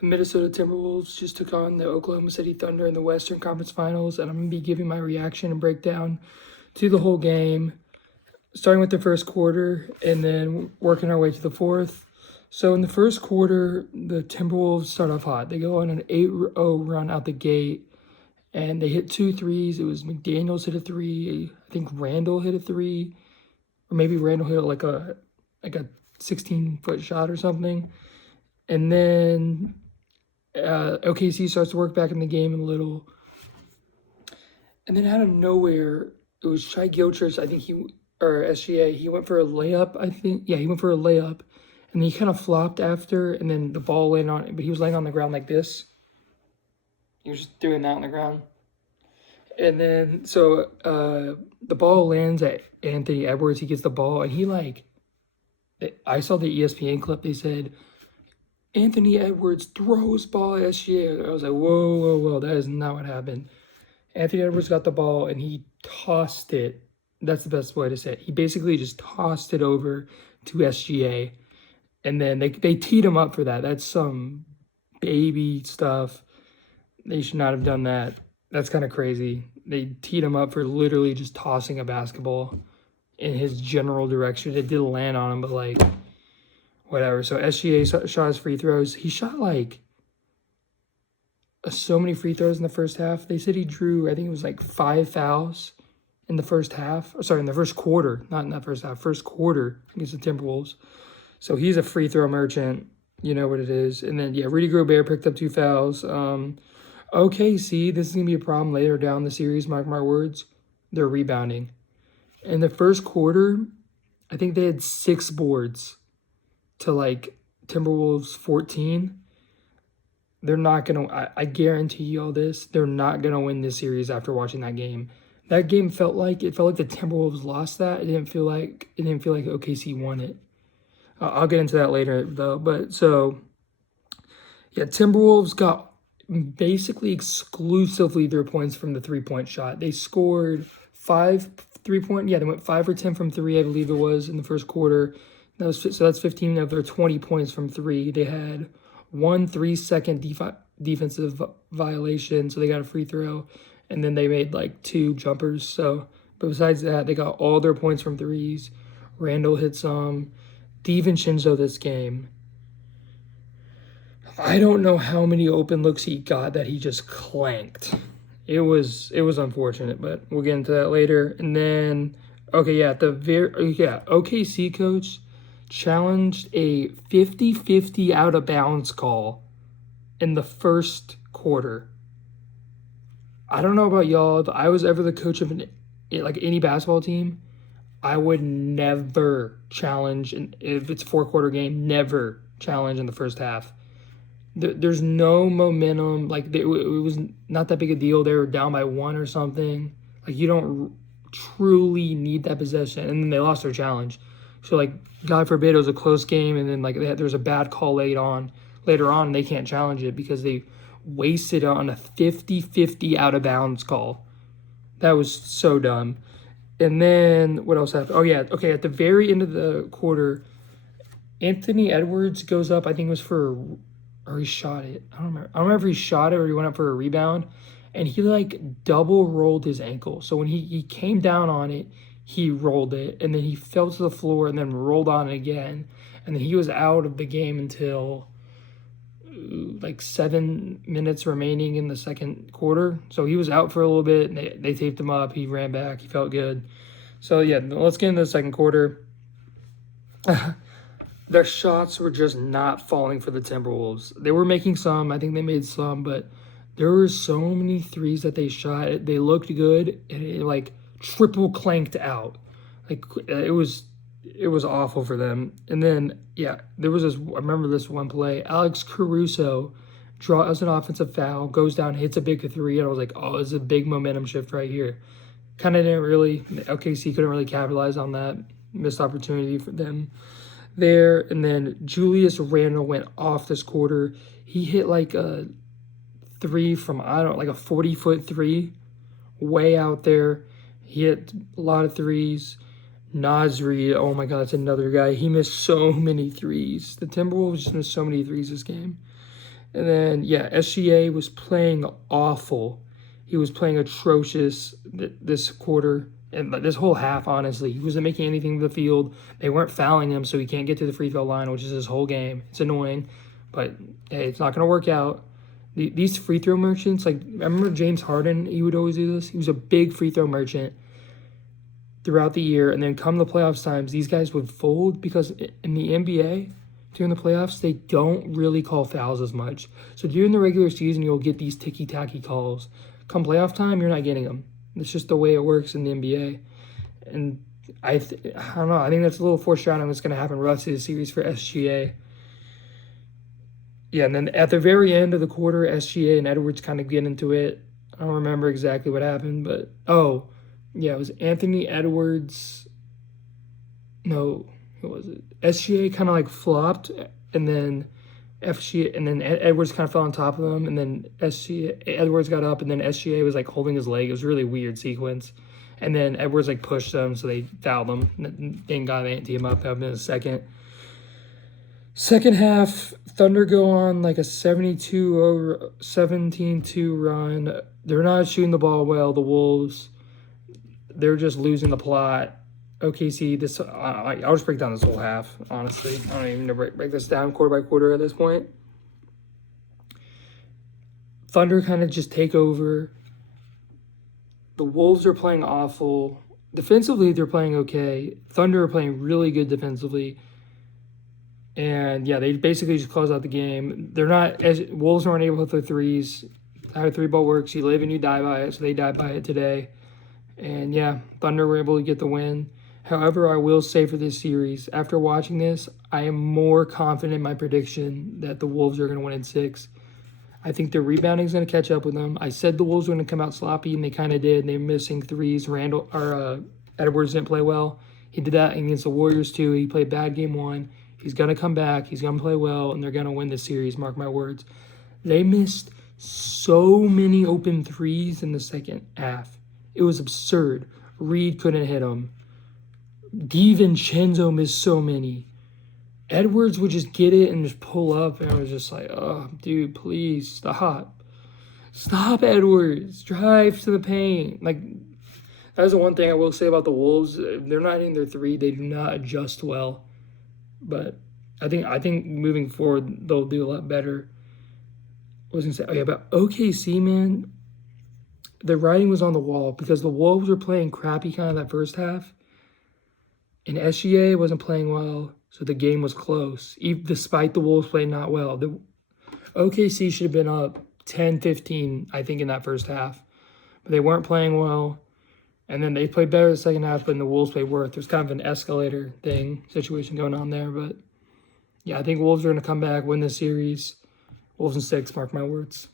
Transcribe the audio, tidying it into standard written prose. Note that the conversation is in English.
The Minnesota Timberwolves just took on the Oklahoma City Thunder in the Western Conference Finals, and I'm going to be giving my reaction and breakdown to the whole game, starting with the first quarter and then working our way to the fourth. So in the first quarter, the Timberwolves start off hot. They go on an 8-0 run out the gate, and they hit 2 threes. It was McDaniels hit a 3. I think Randall hit a 3, or maybe Randall hit like a 16-foot shot or something. And then OKC starts to work back in the game a little. And then out of nowhere, it was Shai Gilgeous, I think or SGA, he went for a layup, I think. Yeah, he went for a layup. And he kind of flopped after, and then the ball landed on it, but he was laying on the ground like this. He was just doing that on the ground. And then, so the ball lands at Anthony Edwards. He gets the ball, and I saw the ESPN clip. They said, Anthony Edwards throws ball at SGA. I was like, whoa, that is not what happened. Anthony Edwards got the ball, and he tossed it. That's the best way to say it. He basically just tossed it over to SGA. And then they teed him up for that. That's some baby stuff. They should not have done that. That's kind of crazy. They teed him up for literally just tossing a basketball in his general direction. It did land on him, but like, whatever. So SGA shot his free throws. He shot like so many free throws in the first half. They said he drew, I think it was like 5 fouls in the first half. Sorry, in the first quarter. Not in that first half. First quarter against the Timberwolves. So he's a free throw merchant. You know what it is. And then, yeah, Rudy Gobert picked up 2 fouls. OKC, this is going to be a problem later down the series, mark my words. They're rebounding. In the first quarter, I think they had 6 boards to, like, Timberwolves 14. They're not going to, I guarantee you all this, they're not going to win this series after watching that game. That game felt like the Timberwolves lost that. It didn't feel like OKC won it. I'll get into that later, though. But so, yeah, Timberwolves got basically exclusively their points from the 3-point shot. They scored 5 3-point. Yeah, they went 5 or 10 from 3, I believe it was, in the first quarter. So that's 15 of their 20 points from 3. They had 1 3-second defensive violation, so they got a free throw. And then they made like 2 jumpers. So, but besides that, they got all their points from 3s. Randall hit some. DiVincenzo this game, I don't know how many open looks he got that he just clanked. It was unfortunate, but we'll get into that later. And then, OKC coach challenged a 50-50 out of bounds call in the first quarter. I don't know about y'all. If I was ever the coach of any basketball team, I would never challenge, and if it's a 4-quarter game, never challenge in the first half. There's no momentum. Like, it was not that big a deal. They were down by 1 or something. Like, you don't truly need that possession. And then they lost their challenge. So, like, God forbid it was a close game, and then, like, there was a bad call later on, and they can't challenge it because they wasted on a 50-50 out of bounds call. That was so dumb. And then, what else happened? Oh, yeah, okay, at the very end of the quarter, Anthony Edwards goes up, I think it was or he shot it. I don't remember if he shot it or he went up for a rebound, and he, like, double rolled his ankle. So when he came down on it, he rolled it, and then he fell to the floor and then rolled on it again. And then he was out of the game until like 7 minutes remaining in the second quarter. So he was out for a little bit, and they taped him up. He ran back. He felt good. So, yeah, let's get into the second quarter. Their shots were just not falling for the Timberwolves. They were making some. I think they made some, but there were so many threes that they shot. They looked good, and it, like, triple clanked out. Like, it was awful for them. And then, yeah, there was this, I remember this one play. Alex Caruso draws an offensive foul, goes down, hits a big 3, and I was like, oh, this is a big momentum shift right here. Kind of didn't really, OKC couldn't really capitalize on that missed opportunity for them there. And then Julius Randle went off this quarter. He hit like a 3 from, like a 40-foot 3 way out there. He hit a lot of threes. Nasri, oh my God, that's another guy. He missed so many threes. The Timberwolves just missed so many threes this game. And then, yeah, SGA was playing awful. He was playing atrocious this quarter and this whole half, honestly. He wasn't making anything to the field. They weren't fouling him, so he can't get to the free throw line, which is his whole game. It's annoying, but hey, it's not going to work out. These free throw merchants, like, I remember James Harden, he would always do this. He was a big free throw merchant throughout the year, and then come the playoffs times, these guys would fold because in the NBA, during the playoffs, they don't really call fouls as much. So during the regular season, you'll get these ticky-tacky calls. Come playoff time, you're not getting them. It's just the way it works in the NBA. And I don't know. I think that's a little foreshadowing what's going to happen rest of the series for SGA. Yeah, and then at the very end of the quarter, SGA and Edwards kind of get into it. I don't remember exactly what happened, but yeah, it was Anthony Edwards. No, who was it? SGA kind of like flopped, and then Edwards kind of fell on top of him, and then Edwards got up, and then SGA was like holding his leg. It was a really weird sequence, and then Edwards like pushed him, so they fouled him. And got the ante him up. That was a second half. Thunder go on like a 17-2 run. They're not shooting the ball well. The Wolves, they're just losing the plot. OKC, I'll just break down this whole half, honestly. I don't even know break this down quarter by quarter at this point. Thunder kind of just take over. The Wolves are playing awful. Defensively, they're playing okay. Thunder are playing really good defensively. And, yeah, they basically just close out the game. Wolves aren't able to hit their threes. How a three-ball works, you live and you die by it, so they died by it today. And, yeah, Thunder were able to get the win. However, I will say for this series, after watching this, I am more confident in my prediction that the Wolves are going to win in 6. I think the rebounding is going to catch up with them. I said the Wolves were going to come out sloppy, and they kind of did. They're missing threes. Edwards didn't play well. He did that against the Warriors, too. He played bad game 1. He's going to come back. He's going to play well, and they're going to win the series, mark my words. They missed so many open threes in the second half. It was absurd. Reed couldn't hit them. DiVincenzo missed so many. Edwards would just get it and just pull up, and I was just like, oh, dude, please, stop. Stop, Edwards. Drive to the paint. Like, that's the one thing I will say about the Wolves. If they're not hitting their 3, they do not adjust well. But I think moving forward, they'll do a lot better. I was going to say, about OKC, man, the writing was on the wall because the Wolves were playing crappy kind of that first half. And SGA wasn't playing well, so the game was close, despite the Wolves playing not well. The OKC should have been up 10-15, I think, in that first half. But they weren't playing well. And then they played better the second half, but the Wolves played worse. There's kind of an escalator situation going on there. But, yeah, I think Wolves are going to come back, win the series. Wolves in 6, mark my words.